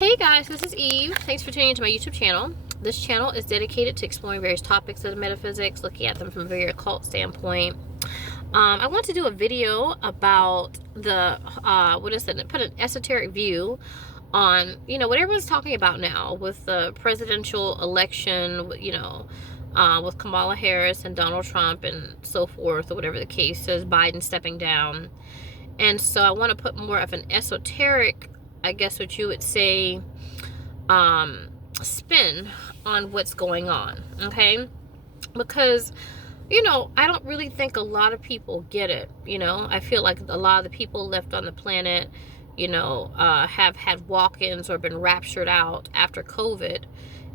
Hey guys, this is Eve. Thanks for tuning into my YouTube channel. This channel is dedicated to exploring various topics of metaphysics, looking at them from a very occult standpoint. I want to do a video about the, put an esoteric view on, what everyone's talking about now with the presidential election, with Kamala Harris and Donald Trump and so forth, or whatever the case is, Biden stepping down. And so I want to put more of an esoteric, I guess what you would say, spin on what's going on, okay? Because, I don't really think a lot of people get it, I feel like a lot of the people left on the planet, have had walk-ins or been raptured out after COVID.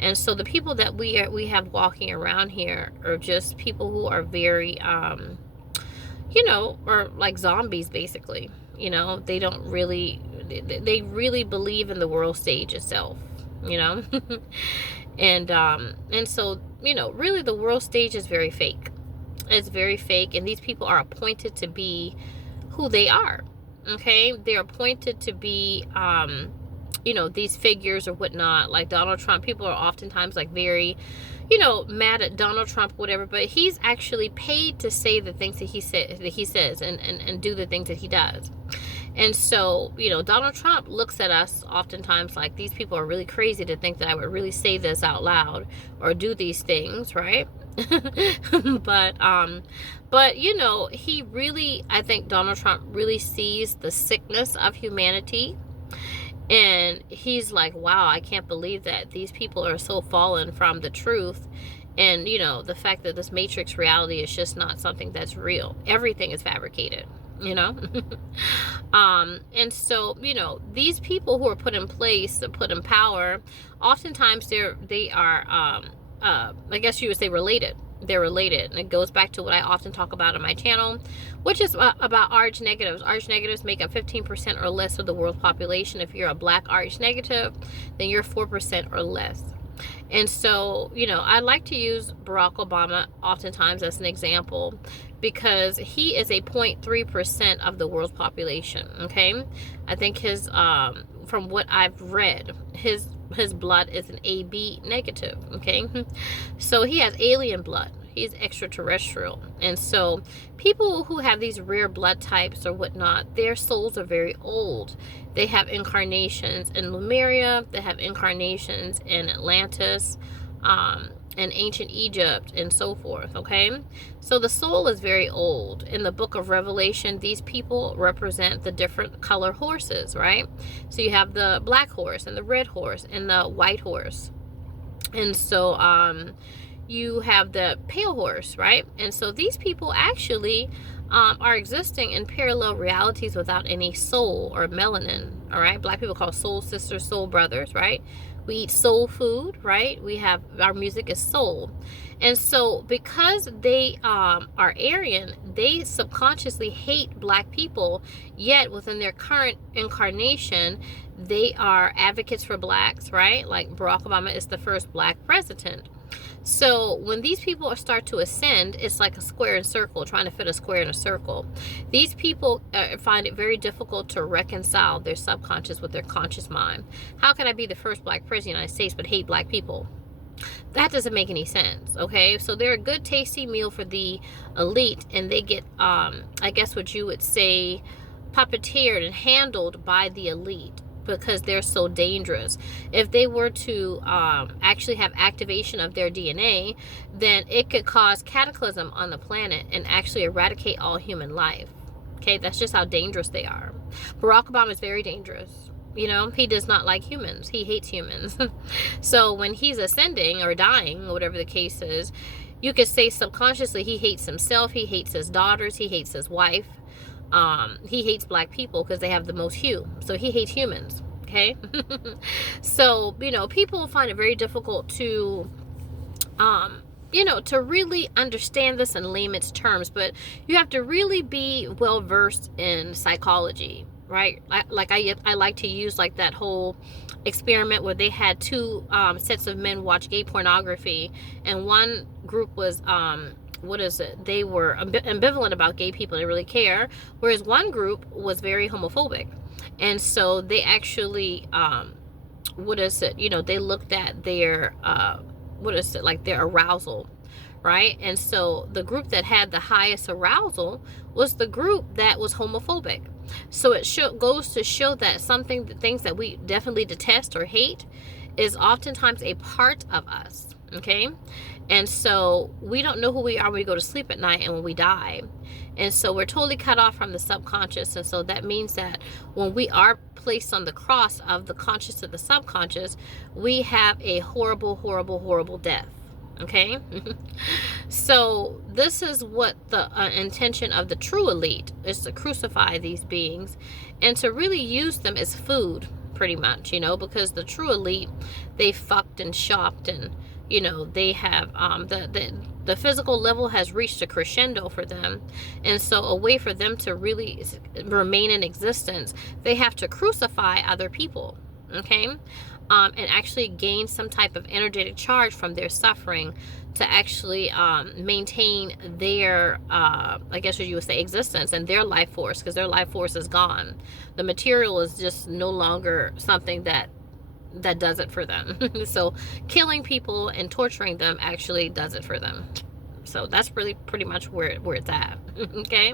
And so the people that we have walking around here are just people who are very, or like zombies, basically. They don't really, they really believe in the world stage itself, and so, really the world stage is very fake. It's very fake, and these people are appointed to be who they are, okay? They're appointed to be, these figures or whatnot, like Donald Trump. People are oftentimes like very, mad at Donald Trump, whatever, but he's actually paid to say the things that he says and do the things that he does. And so, Donald Trump looks at us oftentimes like, these people are really crazy to think that I would really say this out loud or do these things, right? but he really, I think Donald Trump really sees the sickness of humanity. And he's like, wow, I can't believe that these people are so fallen from the truth. And, the fact that this matrix reality is just not something that's real. Everything is fabricated, and so, these people who are put in place and put in power, oftentimes they are, I guess you would say related. They're related, and it goes back to what I often talk about on my channel, which is about arch negatives. Arch negatives make up 15% or less of the world's population. If you're a black arch negative, then you're 4% or less. And so, I like to use Barack Obama oftentimes as an example, because he is a 0.3% of the world's population, okay? I think his, from what I've read, his blood is an AB negative, okay? So he has alien blood. He's extraterrestrial. And so people who have these rare blood types or whatnot, their souls are very old. They have incarnations in Lemuria. They have incarnations in Atlantis, in ancient Egypt, and so forth, okay? So the soul is very old. In the book of Revelation, these people represent the different color horses, right? So you have the black horse and the red horse and the white horse. And so you have the pale horse, right? And so these people actually are existing in parallel realities without any soul or melanin, all right? Black people call soul sisters, soul brothers, right? We eat soul food, right? We have, our music is soul. And so because they are Aryan, they subconsciously hate black people, yet within their current incarnation, they are advocates for blacks, right? Like Barack Obama is the first black president. So when these people start to ascend, it's like a square and circle, trying to fit a square in a circle. These people find it very difficult to reconcile their subconscious with their conscious mind. How can I be the first black president of the United States but hate black people? That doesn't make any sense, okay? So they're a good, tasty meal for the elite, and they get, I guess what you would say, puppeteered and handled by the elite, because they're so dangerous. If they were to actually have activation of their DNA, then it could cause cataclysm on the planet and actually eradicate all human life. Okay, that's just how dangerous they are. Barack Obama is very dangerous. He does not like humans. He hates humans. So when he's ascending or dying, or whatever the case is, you could say subconsciously he hates himself, he hates his daughters, he hates his wife. He hates black people because they have the most hue. So he hates humans, okay? So, people find it very difficult to, to really understand this in layman's terms. But you have to really be well-versed in psychology, right? I like to use like that whole experiment where they had two sets of men watch gay pornography. And one group was... they were ambivalent about gay people, they didn't really care, whereas one group was very homophobic. And so they actually what is it, they looked at their what is it, like their arousal, right? And so the group that had the highest arousal was the group that was homophobic. So it goes to show that the things that we definitely detest or hate is oftentimes a part of us, okay? And so we don't know who we are when we go to sleep at night and when we die. And so we're totally cut off from the subconscious. And so that means that when we are placed on the cross of the conscious to the subconscious, we have a horrible, horrible, horrible death. Okay? So this is what the intention of the true elite is, to crucify these beings and to really use them as food, pretty much, because the true elite, they fucked and shopped, and they have the physical level has reached a crescendo for them. And so a way for them to really remain in existence, they have to crucify other people, okay? And actually gain some type of energetic charge from their suffering to actually maintain their, I guess what you would say, existence and their life force, because their life force is gone. The material is just no longer something that does it for them. So killing people and torturing them actually does it for them. So that's really pretty much where it's at. Okay.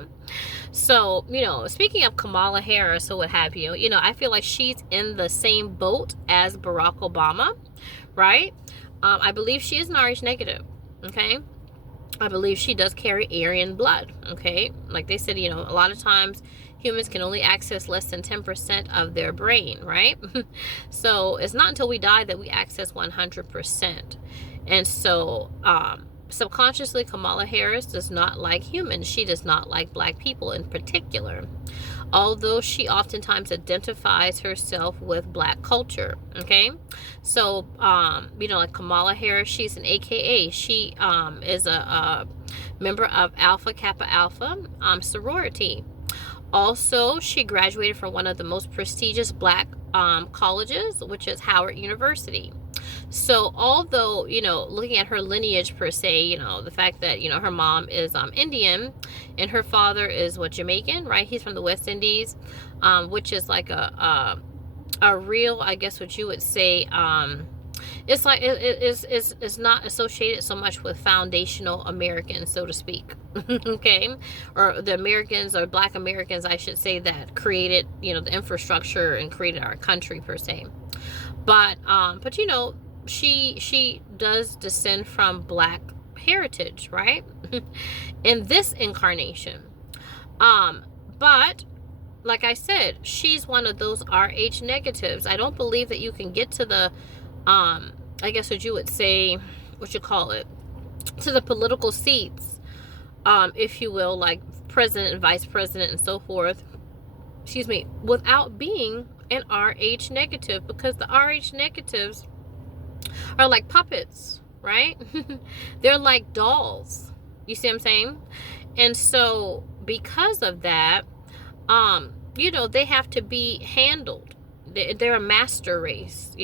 So, speaking of Kamala Harris or what have you, I feel like she's in the same boat as Barack Obama, right? I believe she is an Rh negative. Okay. I believe she does carry Aryan blood. Okay. Like they said, a lot of times humans can only access less than 10% of their brain, right? So it's not until we die that we access 100%. And so, subconsciously, Kamala Harris does not like humans. She does not like black people in particular, although she oftentimes identifies herself with black culture. Okay, so like Kamala Harris, she's an AKA. She is a member of Alpha Kappa Alpha sorority. Also, she graduated from one of the most prestigious black colleges, which is Howard University. So although, looking at her lineage per se, the fact that, her mom is Indian and her father is Jamaican, right? He's from the West Indies, which is like a real, I guess what you would say, it's like it's not associated so much with foundational Americans, so to speak. Okay, or the Americans, or black Americans, I should say, that created the infrastructure and created our country per se. But she does descend from black heritage, right? In this incarnation. But like I said, she's one of those Rh negatives. I don't believe that you can get to the I guess what you would say, to the political seats, if you will, like president and vice president and so forth, without being an Rh negative, because the Rh negatives are like puppets, right? They're like dolls. You see what I'm saying? And so because of that, they have to be handled. They're a master race,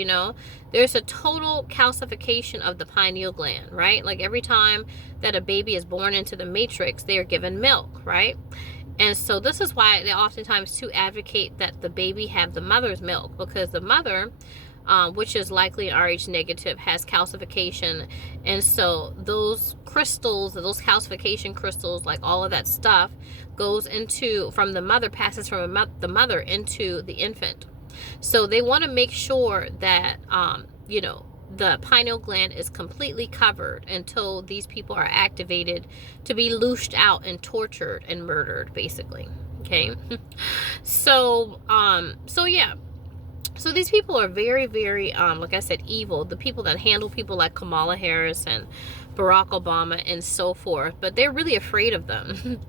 There's a total calcification of the pineal gland, right? Like every time that a baby is born into the matrix, they are given milk, right? And so this is why they oftentimes too advocate that the baby have the mother's milk, because the mother, which is likely an Rh negative, has calcification. And so those crystals, those calcification crystals, like all of that stuff goes from the mother, passes from the mother into the infant. So they want to make sure that, the pineal gland is completely covered until these people are activated to be loosed out and tortured and murdered, basically. Okay. So yeah. So these people are very, very, like I said, evil. The people that handle people like Kamala Harris and Barack Obama and so forth. But they're really afraid of them,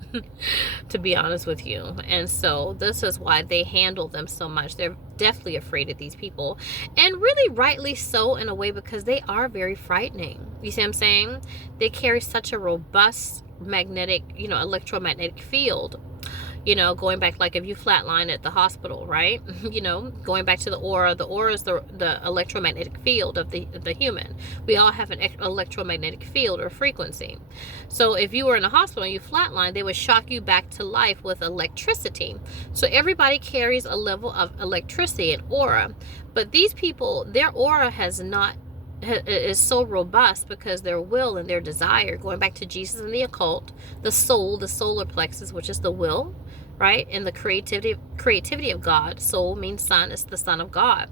to be honest with you. And so this is why they handle them so much. They're definitely afraid of these people. And really rightly so, in a way, because they are very frightening. You see what I'm saying? They carry such a robust magnetic, electromagnetic field. Going back, like if you flatline at the hospital, right? Going back to the aura. The aura is the electromagnetic field of the human. We all have an electromagnetic field or frequency. So if you were in a hospital and you flatline, they would shock you back to life with electricity. So everybody carries a level of electricity and aura. But these people, their aura is so robust because their will and their desire, going back to Jesus and the occult, the soul, the solar plexus, which is the will, right? And the creativity of God. Soul means son, it's the son of God.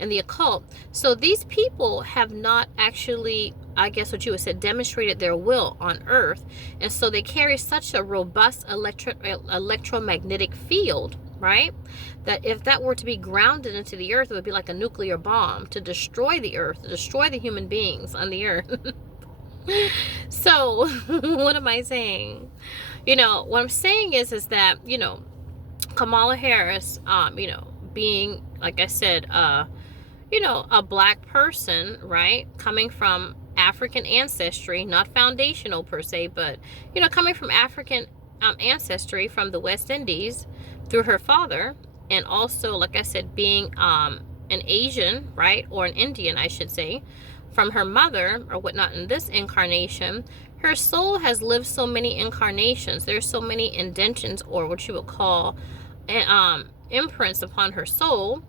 And the occult. So these people have not actually, I guess what you would say, demonstrated their will on earth. And so they carry such a robust electromagnetic field, right? That if that were to be grounded into the earth, it would be like a nuclear bomb to destroy the earth, to destroy the human beings on the earth. So what am I saying? What I'm saying is that, Kamala Harris, being, like I said, a black person, right? Coming from African ancestry, not foundational per se, but, coming from African ancestry from the West Indies through her father, and also, like I said, being an Asian, right? Or an Indian, I should say, from her mother or whatnot in this incarnation. Her soul has lived so many incarnations. There's so many indentions, or what you would call imprints upon her soul,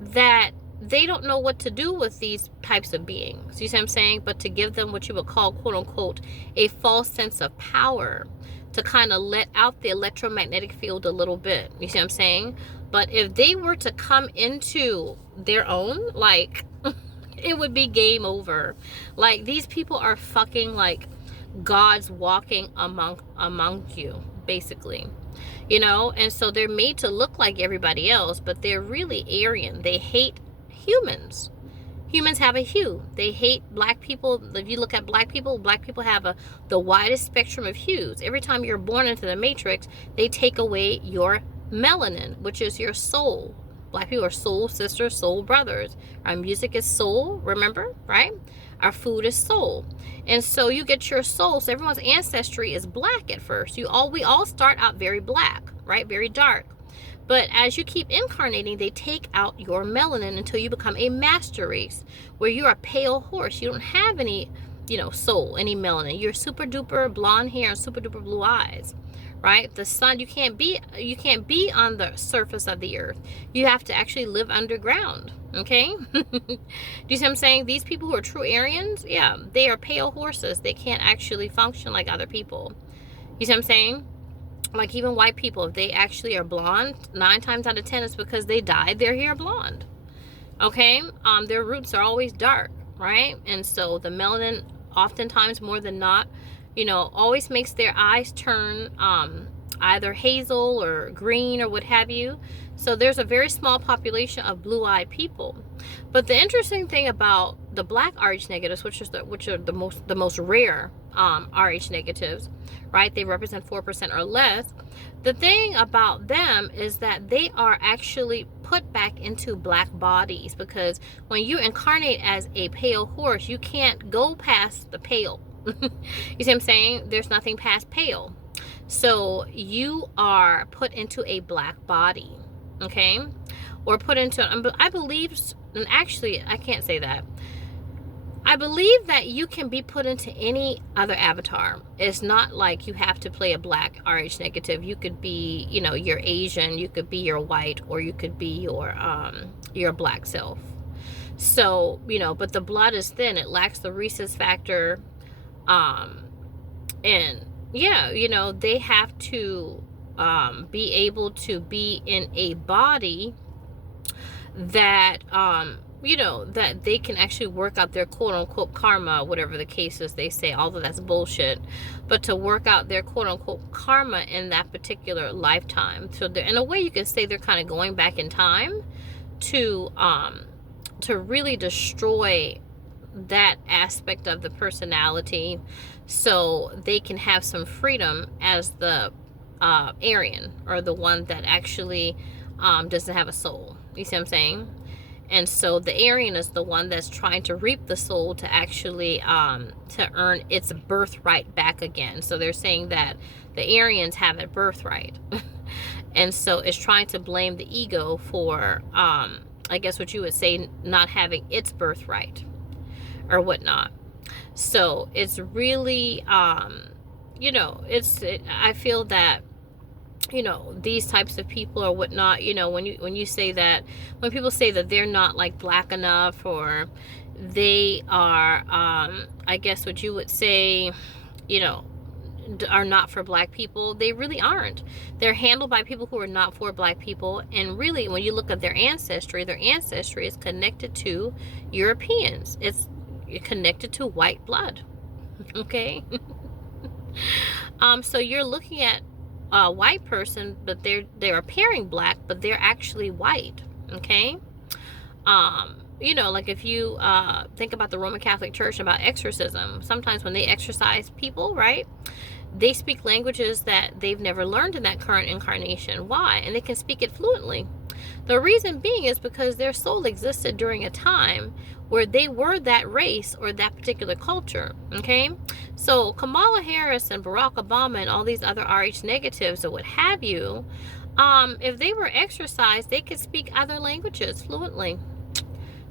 that they don't know what to do with these types of beings. You see what I'm saying? But to give them what you would call, quote unquote, a false sense of power, to kind of let out the electromagnetic field a little bit. You see what I'm saying? But if they were to come into their own, like, it would be game over. Like, these people are fucking like gods walking among you, basically. And so they're made to look like everybody else, but they're really Aryan. They hate humans. Humans have a hue. They hate black people. If you look at black people have the widest spectrum of hues. Every time you're born into the matrix, they take away your melanin, which is your soul. Black people are soul sisters, soul brothers. Our music is soul, remember, right? Our food is soul. And so you get your soul. So everyone's ancestry is black at first. We all start out very black, right? Very dark. But as you keep incarnating, they take out your melanin until you become a master race, where you're a pale horse. You don't have any, soul, any melanin. You're super duper blonde hair and super duper blue eyes, right? The sun, you can't be on the surface of the earth. You have to actually live underground, okay? Do you see what I'm saying? These people who are true Aryans, yeah, they are pale horses. They can't actually function like other people. You see what I'm saying? Like even white people, if they actually are blonde, 9 times out of 10 it's because they dyed their hair blonde. Okay? Their roots are always dark, right? And so the melanin, oftentimes more than not, always makes their eyes turn either hazel or green or what have you. So there's a very small population of blue-eyed people. But the interesting thing about the black Rh negatives, which are the most rare Rh negatives, right? They represent 4% or less. The thing about them is that they are actually put back into black bodies, because when you incarnate as a pale horse, you can't go past the pale. You see what I'm saying? There's nothing past pale. So you are put into a black body, okay? Or put into, I believe, and actually I can't say that. I believe that you can be put into any other avatar. It's not like you have to play a black Rh negative. You could be, you're Asian, you could be your white, or you could be your black self. So, but the blood is thin. It lacks the rhesus factor. And yeah, they have to be able to be in a body that that they can actually work out their quote-unquote karma, whatever the case is. They say, although that's bullshit, but to work out their quote-unquote karma in that particular lifetime. So in a way, you can say they're kind of going back in time to really destroy that aspect of the personality, so they can have some freedom as the Aryan, or the one that actually doesn't have a soul. You see what I'm saying? And so the Aryan is the one that's trying to reap the soul to actually to earn its birthright back again. So they're saying that the Aryans have a birthright. And so it's trying to blame the ego for, I guess what you would say, not having its birthright or whatnot. So it's really, I feel that, these types of people or whatnot, when you say that, when people say that they're not like black enough, or they are, I guess what you would say, are not for black people, they really aren't. They're handled by people who are not for black people. And really, when you look at their ancestry is connected to Europeans. It's connected to white blood. Okay. So you're looking at a white person, but they're appearing black, but they're actually white. Okay. Like if you think about the Roman Catholic Church, about exorcism, sometimes when they exorcise people, right, they speak languages that they've never learned in that current incarnation. Why? And they can speak it fluently. The reason being is because their soul existed during a time where they were that race or that particular culture. Okay. So Kamala Harris and Barack Obama and all these other RH negatives or what have you, if they were exorcised, they could speak other languages fluently.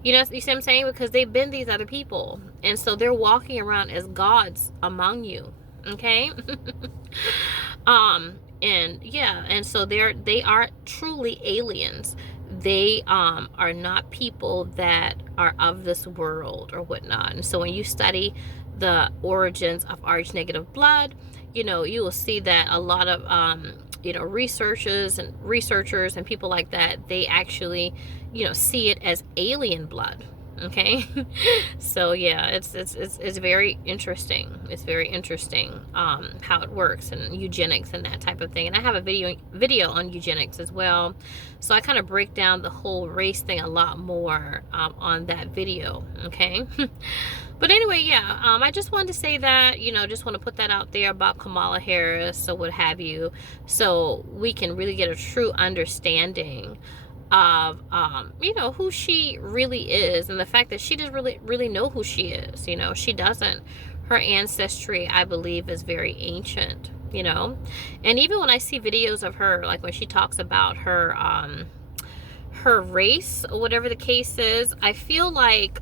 You see what I'm saying? Because they've been these other people. And so they're walking around as gods among you. Okay. And so they are truly aliens. They are not people that are of this world or whatnot. And so when you study the origins of RH negative blood, you will see that a lot of researchers and people like that, they actually see it as alien blood. Okay. So yeah, it's very interesting. It's very interesting how it works, and eugenics and that type of thing. And I have a video on eugenics as well, so I kind of break down the whole race thing a lot more on that video. Okay. But anyway, yeah, I just wanted to say that, just want to put that out there about Kamala Harris or what have you, so we can really get a true understanding of who she really is, and the fact that she doesn't really know who she is. She doesn't. Her ancestry, I believe, is very ancient. And even when I see videos of her, like when she talks about her race or whatever the case is, I feel like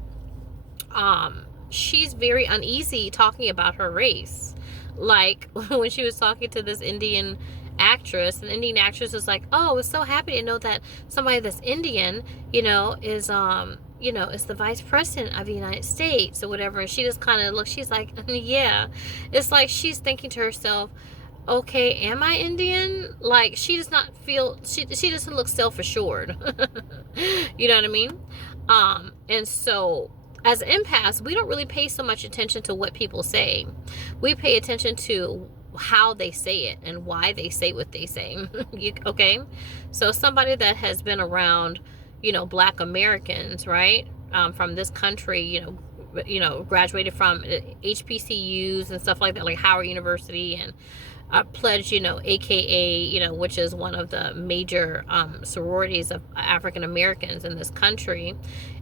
she's very uneasy talking about her race. Like when she was talking to this Indian actress, an Indian actress was like, oh, I was so happy to know that somebody that's Indian, is is the vice president of the United States or whatever. And she just kind of looks, she's like, yeah. It's like she's thinking to herself, okay, am I Indian? Like, she does not feel, she doesn't look self-assured. You know what I mean? And so as empaths, we don't really pay so much attention to what people say. We pay attention to how they say it and why they say what they say. Okay. So somebody that has been around, black Americans, right, from this country, graduated from HBCUs and stuff like that, like Howard University, and pledged, AKA, which is one of the major sororities of African Americans in this country,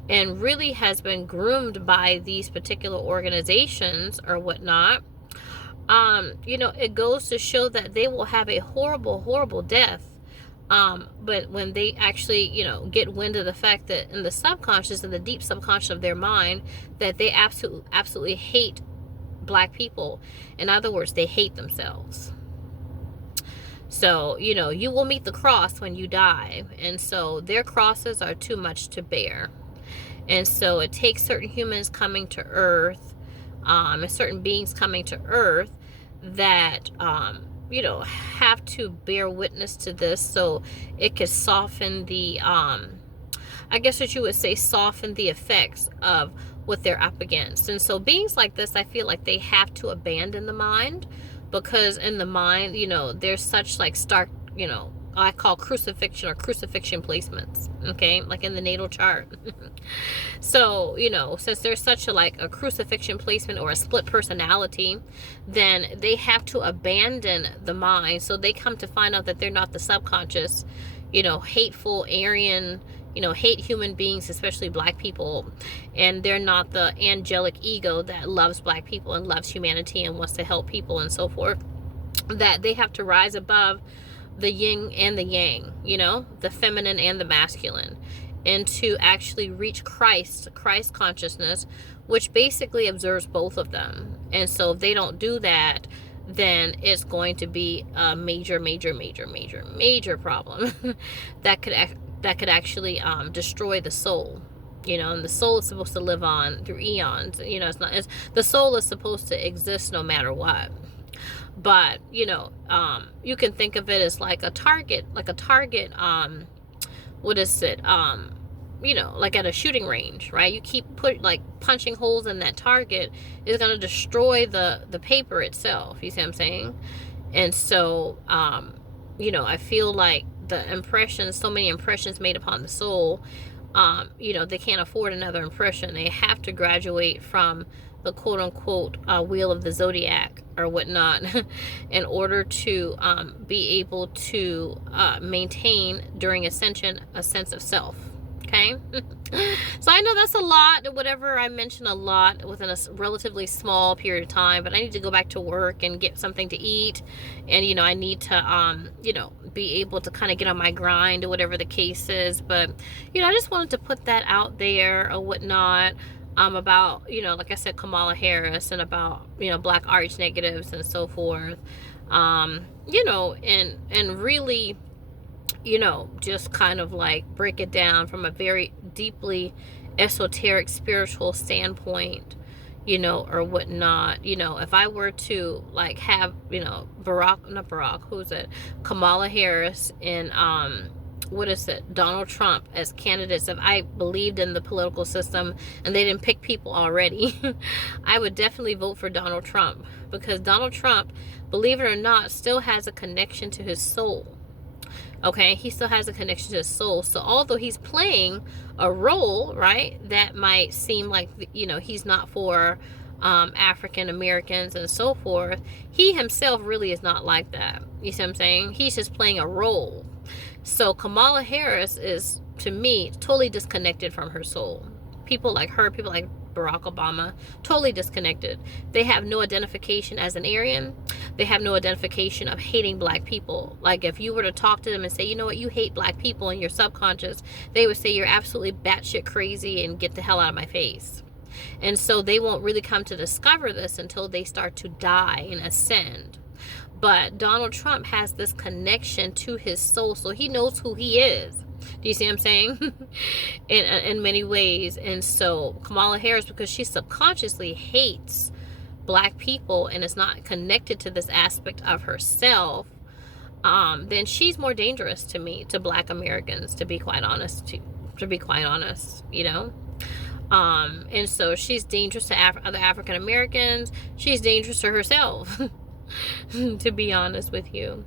and really has been groomed by these particular organizations or whatnot. It goes to show that they will have a horrible, horrible death. But when they actually, get wind of the fact that in the subconscious, in the deep subconscious of their mind, that they absolutely hate black people. In other words, they hate themselves. So, you will meet the cross when you die. And so their crosses are too much to bear. And so it takes certain humans coming to earth, and certain beings coming to earth that, have to bear witness to this, so it could soften the, I guess what you would say, soften the effects of what they're up against. And so beings like this, I feel like they have to abandon the mind, because in the mind, there's such like stark, I call crucifixion or crucifixion placements, okay, like in the natal chart. So, since there's such a crucifixion placement or a split personality, then they have to abandon the mind. So they come to find out that they're not the subconscious, hateful, Aryan, hate human beings, especially black people. And they're not the angelic ego that loves black people and loves humanity and wants to help people and so forth. That they have to rise above the yin and the yang, you know, the feminine and the masculine, and to actually reach Christ consciousness, which basically observes both of them. And so if they don't do that, then it's going to be a major problem that could actually destroy the soul. You know, and the soul is supposed to live on through eons. You know, the soul is supposed to exist no matter what. But, you know, you can think of it as like a target, what is it? You know, like at a shooting range, right? You keep punching holes in that target, is going to destroy the paper itself. You see what I'm saying? And so, you know, I feel like so many impressions made upon the soul, you know, they can't afford another impression. They have to graduate from the quote unquote wheel of the zodiac or whatnot in order to be able to maintain during ascension a sense of self. Okay. So I know that's a lot, whatever I mentioned, a lot within a relatively small period of time, but I need to go back to work and get something to eat. And, you know, I need to, you know, be able to kind of get on my grind or whatever the case is. But, you know, I just wanted to put that out there or whatnot, about, you know, like I said, Kamala Harris, and about, you know, black arch negatives and so forth. You know, and really, you know, just kind of like break it down from a very deeply esoteric spiritual standpoint, you know, or whatnot. You know, if I were to like have, you know, Kamala Harris and Donald Trump as candidates, if I believed in the political system and they didn't pick people already, I would definitely vote for Donald Trump, because Donald Trump, believe it or not, still has a connection to his soul. Okay, he still has a connection to his soul. So although he's playing a role, right, that might seem like, you know, he's not for African Americans and so forth, he himself really is not like that. You see what I'm saying? He's just playing a role. So Kamala Harris is, to me, totally disconnected from her soul. People like her, people like Barack Obama, totally disconnected. They have no identification as an Aryan. They have no identification of hating black people. Like if you were to talk to them and say, you know what, you hate black people in your subconscious, they would say you're absolutely batshit crazy and get the hell out of my face. And so they won't really come to discover this until they start to die and ascend. But Donald Trump has this connection to his soul, so he knows who he is. Do you see what I'm saying? in many ways. And so Kamala Harris, because she subconsciously hates black people and is not connected to this aspect of herself, then she's more dangerous to me, to black Americans, to be quite honest, you know. And so she's dangerous to other African Americans. She's dangerous to herself, to be honest with you.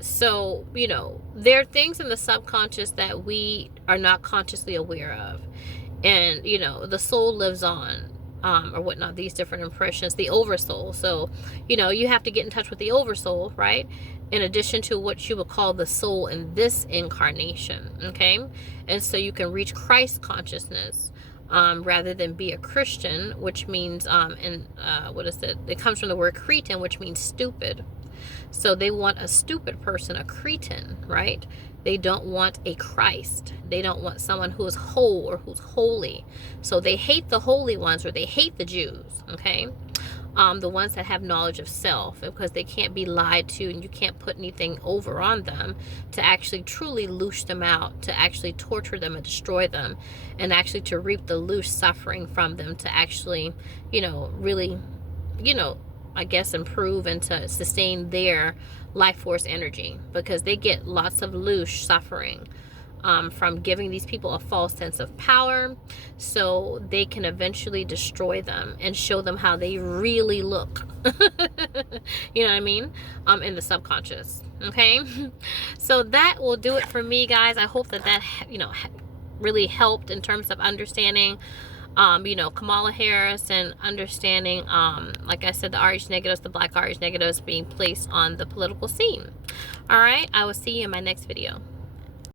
So, you know, there are things in the subconscious that we are not consciously aware of. And, you know, the soul lives on, or whatnot, these different impressions, the oversoul. So, you know, you have to get in touch with the oversoul, right? In addition to what you would call the soul in this incarnation, okay? And so you can reach Christ consciousness, rather than be a Christian, which means, it comes from the word Cretan, which means stupid. So they want a stupid person, a Cretan, right? They don't want a Christ. They don't want someone who is whole or who's holy. So they hate the holy ones, or they hate the Jews, okay? The ones that have knowledge of self, because they can't be lied to, and you can't put anything over on them to actually truly loose them out, to actually torture them and destroy them, and actually to reap the loose suffering from them, to actually, you know, really, you know, I guess improve and to sustain their life force energy, because they get lots of loose suffering from giving these people a false sense of power, so they can eventually destroy them and show them how they really look. You know what I mean? In the subconscious. Okay. So that will do it for me, guys. I hope that you know, really helped in terms of understanding you know, Kamala Harris, and understanding, like I said, the RH negatives, the black RH negatives being placed on the political scene. All right, I will see you in my next video.